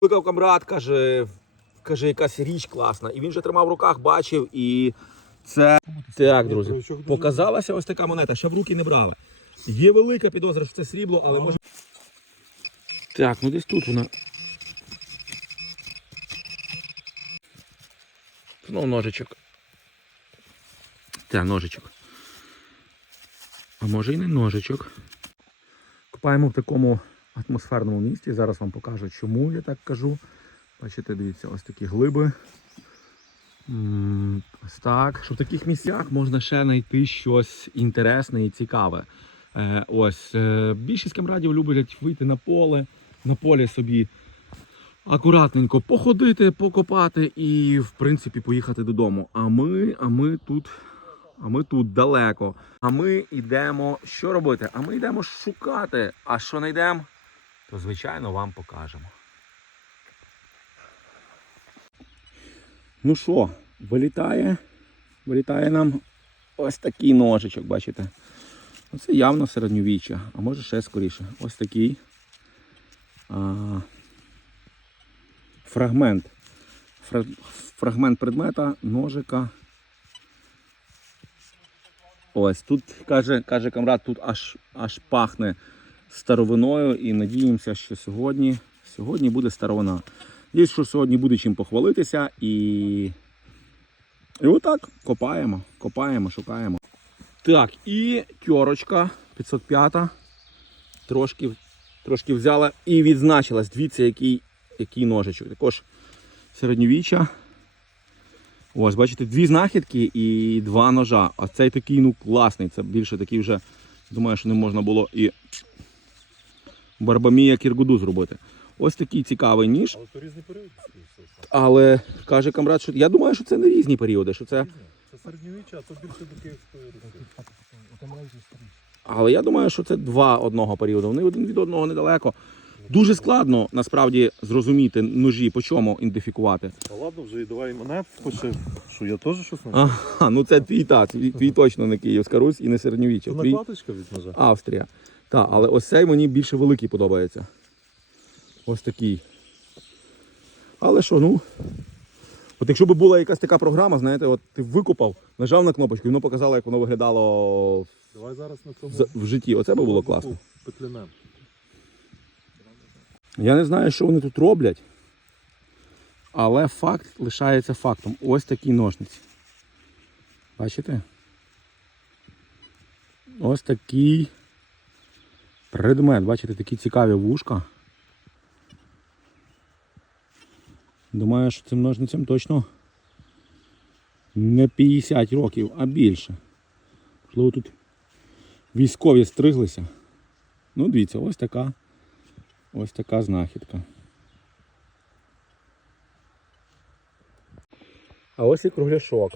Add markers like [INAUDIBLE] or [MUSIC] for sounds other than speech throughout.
Викликав камрад, каже, каже, якась річ класна. І він вже тримав в руках, бачив, і це. Так, друзі. Показалася ось така монета, ще в руки не брали. Є велика підозра, що це срібло, але може. Так, ну десь тут вона. Знову ножичок. Так, ножичок. А може і не ножичок. Копаємо в такому атмосферному місці. Зараз вам покажу, чому я так кажу. Бачите, дивіться, ось такі глиби. Ось так. Що в таких місцях можна ще знайти щось інтересне і цікаве. Е, ось е, більшість камрадів люблять вийти на поле, на полі собі акуратненько походити, покопати і, в принципі, поїхати додому. А ми, а ми тут, а ми тут далеко. А ми йдемо що робити? А ми йдемо шукати. А що знайдемо, то звичайно вам покажемо. Ну що, вилітає, вилітає нам ось такий ножичок, бачите? Оце явно середньовіччя, а може ще скоріше. Ось такий а, фрагмент. Фрагмент предмета, ножика. Ось тут каже, каже камрад, тут аж, аж пахне старовиною і надіємося, що сьогодні, сьогодні буде старовина. Є, що сьогодні буде чим похвалитися і. І отак копаємо, копаємо, шукаємо. Так, і тьорочка 505 трошки, трошки взяла і відзначилась. Дивіться, який, який ножичок. Також середньовіччя. Ось, бачите, дві знахідки і два ножа. А цей такий ну класний. Це більше такий вже, думаю, що не можна було і барбамія кіргуду зробити. Ось такий цікавий ніж. Але то різні періоди. Але каже камрад, що я думаю, що це не різні періоди, що це. Це середньовіччя, а то більше до Київської Русі. Але я думаю, що це два одного періоду. Вони один від одного недалеко. Дуже складно насправді зрозуміти ножі, по чому ідентифікувати. Та ладно, вже і давай мене хоче, що я теж щось знаю. Ага, ну це твій та, твій, твій точно не Київська Русь і не середньовіччя. Це накладочка від ножа. Австрія. Так, але ось цей мені більше великий подобається. Ось такий. Але що, ну. От якщо б була якась така програма, знаєте, от ти викопав, нажав на кнопочку, і воно показало, як воно виглядало Давай зараз на цьому в, в житті. Оце би було класно. Петлянем. Я не знаю, що вони тут роблять. Але факт лишається фактом. Ось такі ножниці. Бачите? Ось такий предмет. Бачите, такі цікаві вушка. Думаю, що цим ножницям точно не 50 років, а більше. Можливо, тут військові стриглися. Ну, дивіться, ось така. Ось така знахідка. А ось і кругляшок.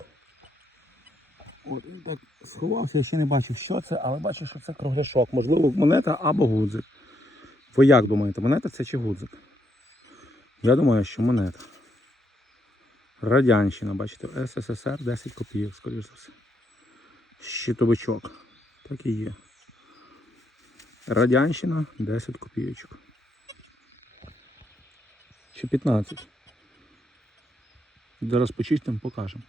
От так сховався, я ще не бачив, що це, але бачу, що це кругляшок. Можливо, монета або гудзик. Ви як думаєте, монета це чи гудзик? Я думаю, що монета. Радянщина, бачите, СССР 10 копійок, скоріш за все. Щитовичок. Так і є. Радянщина 10 копійочок. Чи 15. Зараз почистимо, покажемо.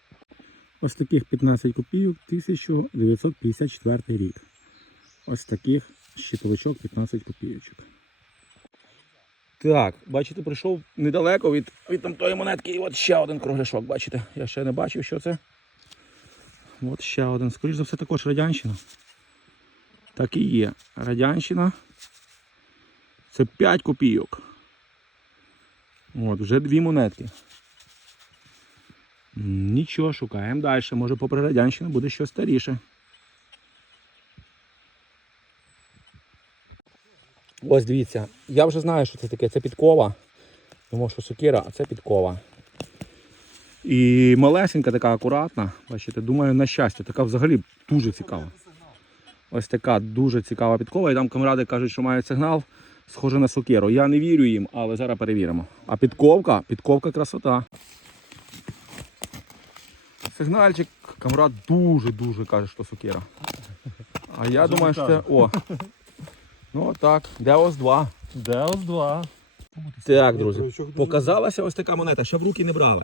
Ось таких 15 копійок 1954 рік. Ось таких щитовичок 15 копійочок. Так, бачите, прийшов недалеко від, від там тої монетки і от ще один кругляшок, бачите? Я ще не бачив, що це. От ще один. Скоріше за все, також радянщина. Так і є. Радянщина. Це 5 копійок. От, вже дві монетки. Нічого, шукаємо далі. Може попри радянщину буде щось старіше. Ось дивіться, я вже знаю, що це таке. Це підкова. Тому що сокира, а це підкова. І малесенька така акуратна. Бачите, думаю, на щастя, така взагалі дуже цікава. Ось така дуже цікава підкова. І там камради кажуть, що мають сигнал, схоже на сокиру. Я не вірю їм, але зараз перевіримо. А підковка, підковка красота. Сигнальчик, камрад дуже-дуже каже, що сокира. А я думаю, що це. О. Ну так, Деос 2. Деос 2. Так, друзі, показалася ось така монета, ще в руки не брала.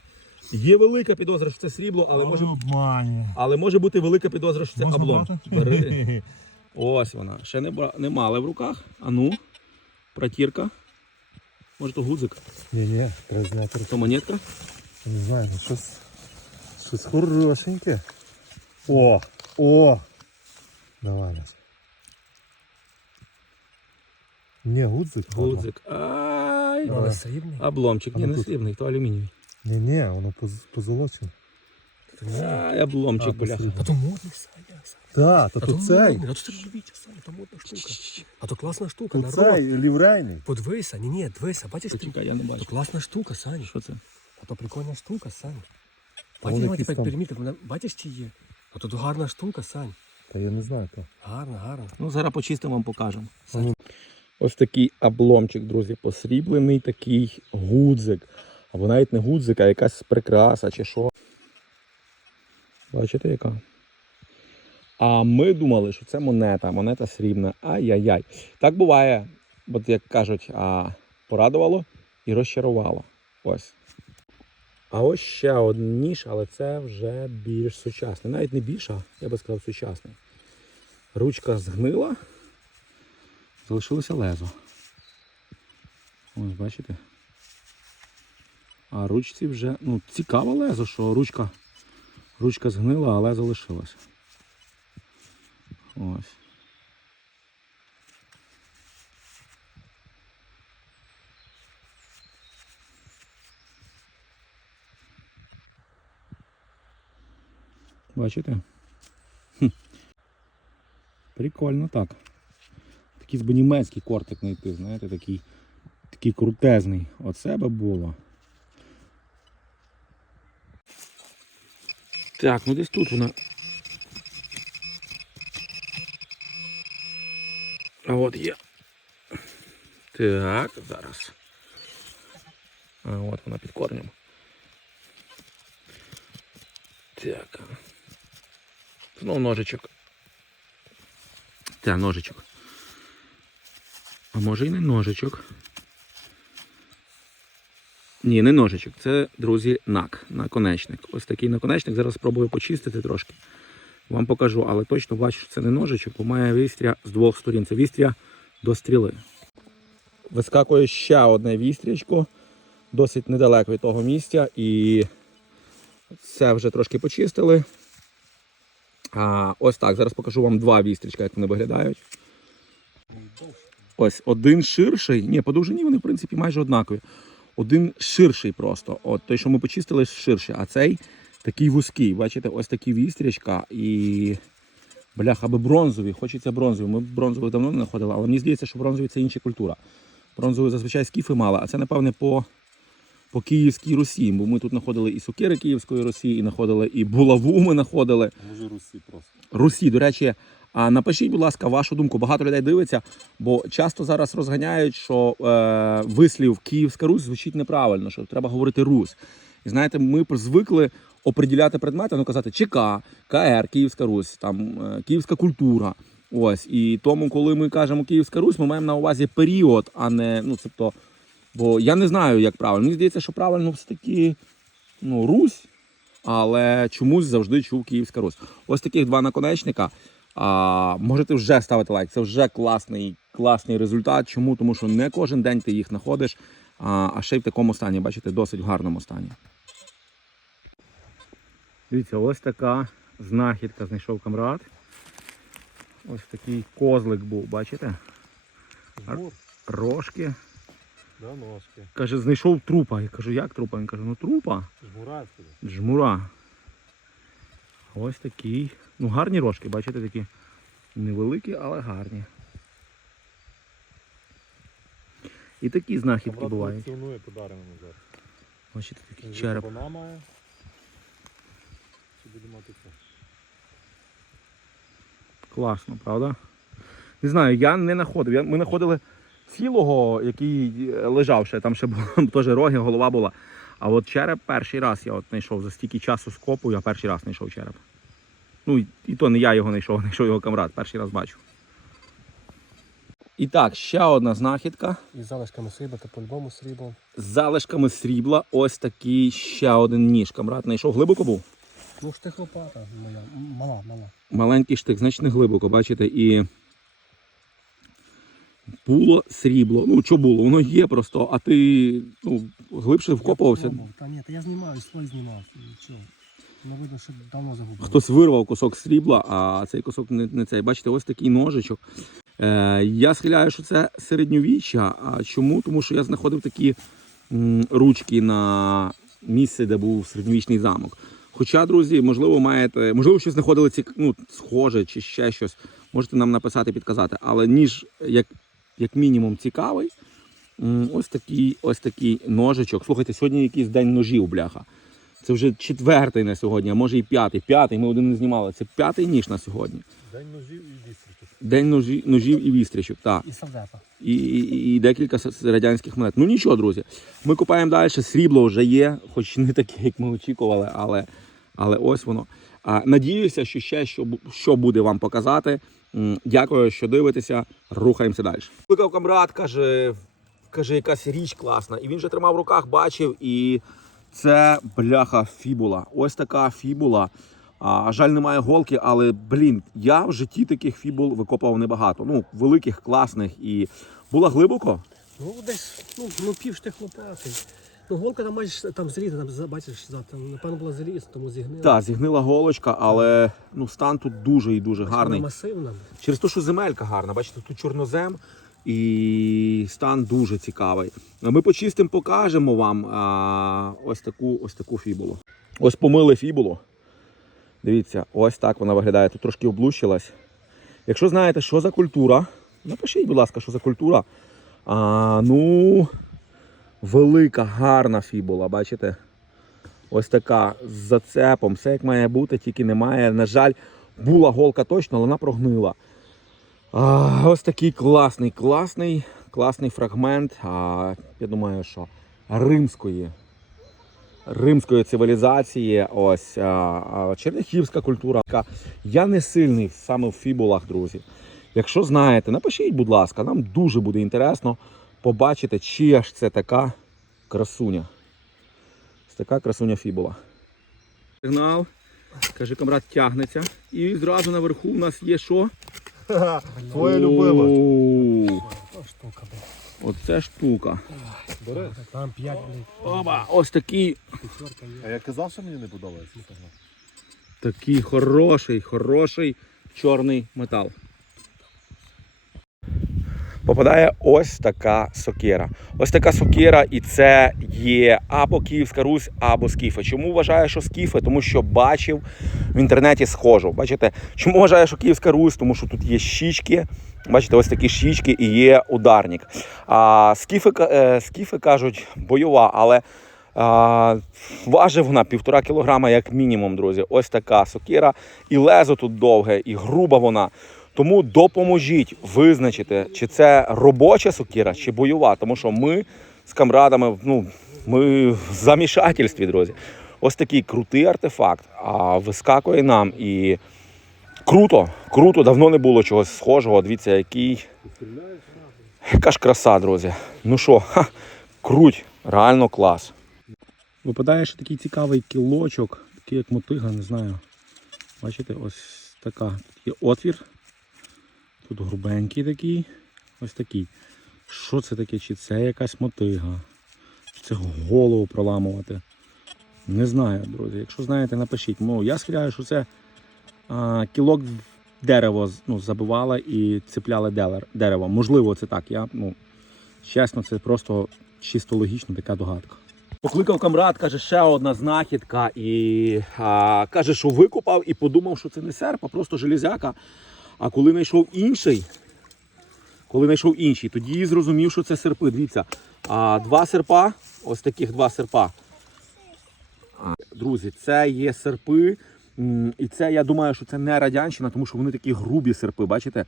Є велика підозра, що це срібло, але може, але може бути велика підозра, що це облом. Бери. Ось вона. Ще не, бра... не мали в руках. А ну, протірка. Може то гудзик, Ні, ні, треба зняти. то монетка. Не знаю, ну щось, щось хорошеньке. О, о! Давай, Лесь. Ні, гудзик. Гудзик. Ай. Давай. Але срібний? Обломчик. Ні, А ну не тут. срібний, то алюмінієвий. Ні, ні, воно поз- позолочене. Ай, обломчик, А, бля. срібне. А то модний Саня. Саня. Так, то А то тут цей. модний, а то це ж дивіться, Саня, то модна штука. А то класна штука, Тут народ. цей ліврейний. Подивися, ні, ні, дивися, бачиш ти? Почекай, я не То бачу. класна штука, Саня. Що це? А то прикольна штука, Саня. Бачиш, тепер там- перемітив, вона- бачиш, чи є? А то гарна штука, Сань. Та я не знаю, то. Гарна, гарна. Ну, зараз почистимо вам покажемо. Ну. Ось такий обломчик, друзі, посріблений такий гудзик. Або навіть не гудзик, а якась прикраса чи що. Бачите, яка? А ми думали, що це монета, монета срібна. Ай-яй-яй. Так буває, от як кажуть, а, порадувало і розчарувало. Ось. А ось ще один ніж, але це вже більш сучасний. Навіть не більш, а я би сказав, сучасний. Ручка згнила. Залишилося лезо. Ось, бачите? А ручці вже, ну, цікаве лезо, що ручка, ручка згнила, а лезо. Ось. Бачите? Хм. Прикольно так. Такий би німецький кортик знайти, знаєте, такий, такий крутезний. Оце би було. Так, ну десь тут вона. А от є. Так, зараз. А от вона під корнем. Так. Знову ножичок. Та, ножичок. А може і не ножичок. Ні, не ножичок. Це, друзі, нак, наконечник. Ось такий наконечник. Зараз спробую почистити трошки. Вам покажу, але точно бачу, що це не ножичок, бо має вістря з двох сторін. Це вістря до стріли. Вискакує ще одне вістрячко, досить недалеко від того місця. І це вже трошки почистили. А, ось так. Зараз покажу вам два вістрічка, як вони виглядають. Ось один ширший. Ні, по довжині вони, в принципі, майже однакові. Один ширший просто. От той, що ми почистили, ширший, а цей такий вузький. Бачите, ось такі вістрічка і. Бляха, аби бронзові, хочеться бронзові. Ми бронзових давно не знаходили, але мені здається, що бронзові це інша культура. Бронзові зазвичай скіфи мали, а це, напевне, по, по Київській Русі. Бо ми тут знаходили і сокири Київської Русі, і знаходили, і булаву ми знаходили. Може Русі просто. Русі. До речі, а напишіть, будь ласка, вашу думку. Багато людей дивиться, бо часто зараз розганяють, що е, вислів Київська Русь звучить неправильно, що треба говорити Русь. І знаєте, ми звикли оприділяти предмети, ну казати ЧК, КР, Київська Русь, там е, Київська культура. Ось і тому, коли ми кажемо Київська Русь, ми маємо на увазі період, а не ну, тобто, бо я не знаю, як правильно. Мені здається, що правильно все таки ну, Русь, але чомусь завжди чув Київська Русь. Ось таких два наконечника. А, можете вже ставити лайк. Це вже класний, класний результат. Чому? Тому що не кожен день ти їх знаходиш, а, а ще й в такому стані, бачите, досить в гарному стані. Дивіться, ось така знахідка знайшов камрад. Ось такий козлик був, бачите? Жмур. Да, ножки. Каже, знайшов трупа. Я кажу, як трупа? Він каже, ну трупа. Жмурацький. Жмура. Ось такий. Ну, гарні рожки, бачите, такі невеликі, але гарні. І такі знахідки Камрад бувають. колекціонує подаримо назад. Бачите, такий череп. Вона має. Чи буде мати це? Класно, правда? Не знаю, я не знаходив. Ми знаходили цілого, який е, лежав ще, там ще було [LAUGHS] теж роги, голова була. А от череп перший раз я от знайшов за стільки часу скопу, я перший раз знайшов череп. Ну, і- то не я його знайшов, [LAUGHS] знайшов його камрад, перший раз бачу. І так, ще одна знахідка. Із залишками срібла та по-любому сріблом. З залишками срібла. Ось такий ще один ніж. Камрад знайшов. Глибоко був? Ну штих лопата моя. Мала, мала. Маленький штик, значить не глибоко, бачите, і було срібло. Ну, що було? Воно є просто, а ти ну, глибше вкопувався. Та ні, та я знімаю, слой знімав. Нічого. Ну видно, що давно загубив. Хтось вирвав кусок срібла, а цей кусок не, не цей. Бачите, ось такий ножичок. Е, я схиляю, що це середньовіччя. А чому? Тому що я знаходив такі м, ручки на місці, де був середньовічний замок. Хоча, друзі, можливо, маєте, можливо, щось знаходили ці, ну, схоже чи ще щось. Можете нам написати, підказати. Але ніж, як, як мінімум, цікавий. Ось такий, ось такий ножичок. Слухайте, сьогодні якийсь день ножів, бляха. Це вже четвертий на сьогодні, а може і п'ятий. П'ятий, ми один не знімали. Це п'ятий ніж на сьогодні. День ножів і вістрічок. День ножі, ножів і вістрічок. Так. І савдепа. І, і, і декілька радянських монет. Ну нічого, друзі. Ми купаємо далі. Срібло вже є, хоч не таке, як ми очікували, але, але ось воно. Надіюся, що ще що, що буде вам показати. Дякую, що дивитеся. Рухаємося далі. Викликав камрад, каже, каже, якась річ класна. І він вже тримав в руках, бачив, і це бляха фібула. Ось така фібула. А, жаль, немає голки, але блін, я в житті таких фібул викопав небагато. Ну, великих, класних і була глибоко. Ну десь, ну, ну пів штих лопати. Ну голка там майже там зрізана, там бачиш, за- там, напевно була зрізана, тому зігнила. Так, зігнила голочка, але ну стан тут дуже і дуже Вона гарний. масивна. Через те, що земелька гарна, бачите, тут чорнозем і стан дуже цікавий. Ми почистимо, покажемо вам а, ось таку ось таку фібулу. Ось помили фібулу. Дивіться, ось так вона виглядає. Тут трошки облущилась. Якщо знаєте, що за культура, напишіть, будь ласка, що за культура. А, ну, велика, гарна фібула, бачите? Ось така з зацепом, все як має бути, тільки немає. На жаль, була голка точно, але вона прогнила. А, ось такий класний, класний, класний фрагмент. А, я думаю, що римської. Римської цивілізації, ось а, а, черняхівська культура. Я не сильний саме в фібулах, друзі. Якщо знаєте, напишіть, будь ласка, нам дуже буде інтересно побачити, чия ж це така красуня. Ось така красуня фібула. Сигнал. Каже, камрад тягнеться. І зразу наверху у нас є що? [LAUGHS] Твоя любима. Оце штука. Там п'ять. Оба, ось такий, А я казав, що мені не подобається. такий хороший, хороший чорний метал. Попадає ось така сокира. Ось така сокира, і це є або Київська Русь, або скіфи. Чому вважаю, що скіфи? Тому що бачив в інтернеті схожу. Бачите, чому вважаю, що Київська Русь? Тому що тут є щічки. Бачите, ось такі щічки і є ударник. А скіфи, е, скіфи кажуть, бойова, але а, важить вона півтора кілограма, як мінімум, друзі. Ось така сокира. І лезо тут довге, і груба вона. Тому допоможіть визначити, чи це робоча сокира, чи бойова. Тому що ми з камрадами, ну, ми в замішательстві, друзі. Ось такий крутий артефакт. А вискакує нам і круто, круто, давно не було чогось схожого. Дивіться, який. Яка ж краса, друзі. Ну що, круть, реально клас. Випадає ще такий цікавий кілочок, такий як мотига, не знаю. Бачите, ось така. Тут отвір. Тут грубенький такий. Ось такий. Що це таке? Чи це якась мотига? Чи це голову проламувати? Не знаю, друзі. Якщо знаєте, напишіть. Ну, я схиляю, що це а, кілок дерево ну, забивали і цепляли дерево. Можливо, це так. Я, ну, чесно, це просто чисто логічно така догадка. Покликав камрад, каже, ще одна знахідка, і а, каже, що викопав і подумав, що це не серп, а просто железяка. А коли знайшов інший, коли знайшов інший, тоді зрозумів, що це серпи. Дивіться, а, два серпа, ось таких два серпа. Друзі, це є серпи. І це, я думаю, що це не радянщина, тому що вони такі грубі серпи, бачите?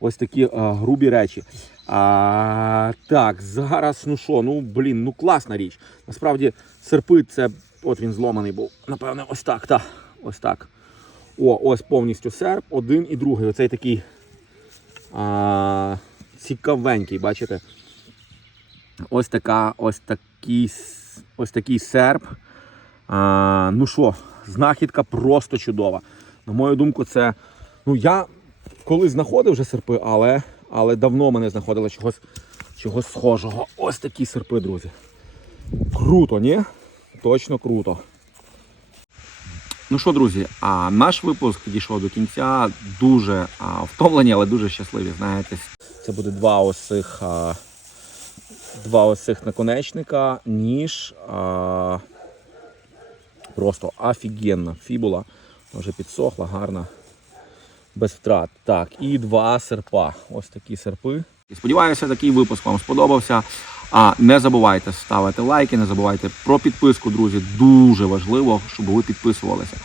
Ось такі а, грубі речі. А, так, зараз, ну що, ну блін, ну класна річ. Насправді, серпи це. От він зломаний був. Напевне, ось так, так. Ось так. О, ось повністю серп, один і другий. Оцей такий. А, цікавенький, бачите? Ось така, ось такий, ось такий серп. А, ну що, знахідка просто чудова. На мою думку, це. Ну, я колись знаходив вже серпи, але, але давно ми не знаходили чогось, чогось схожого. Ось такі серпи, друзі. Круто, ні? Точно круто. Ну що, друзі, а наш випуск підійшов до кінця. Дуже а, втомлені, але дуже щасливі. Знаєте, це буде два ось цих, а, два ось наконечника, ніж. А, просто офігенна фібула. Вже підсохла, гарна, без втрат. Так, і два серпа. Ось такі серпи. Сподіваюся, такий випуск вам сподобався. А не забувайте ставити лайки, не забувайте про підписку, друзі. Дуже важливо, щоб ви підписувалися.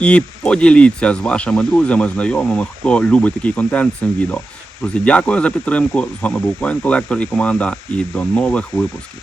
І поділіться з вашими друзями, знайомими, хто любить такий контент цим відео. Друзі, дякую за підтримку. З вами був Coin Collector і команда. І до нових випусків.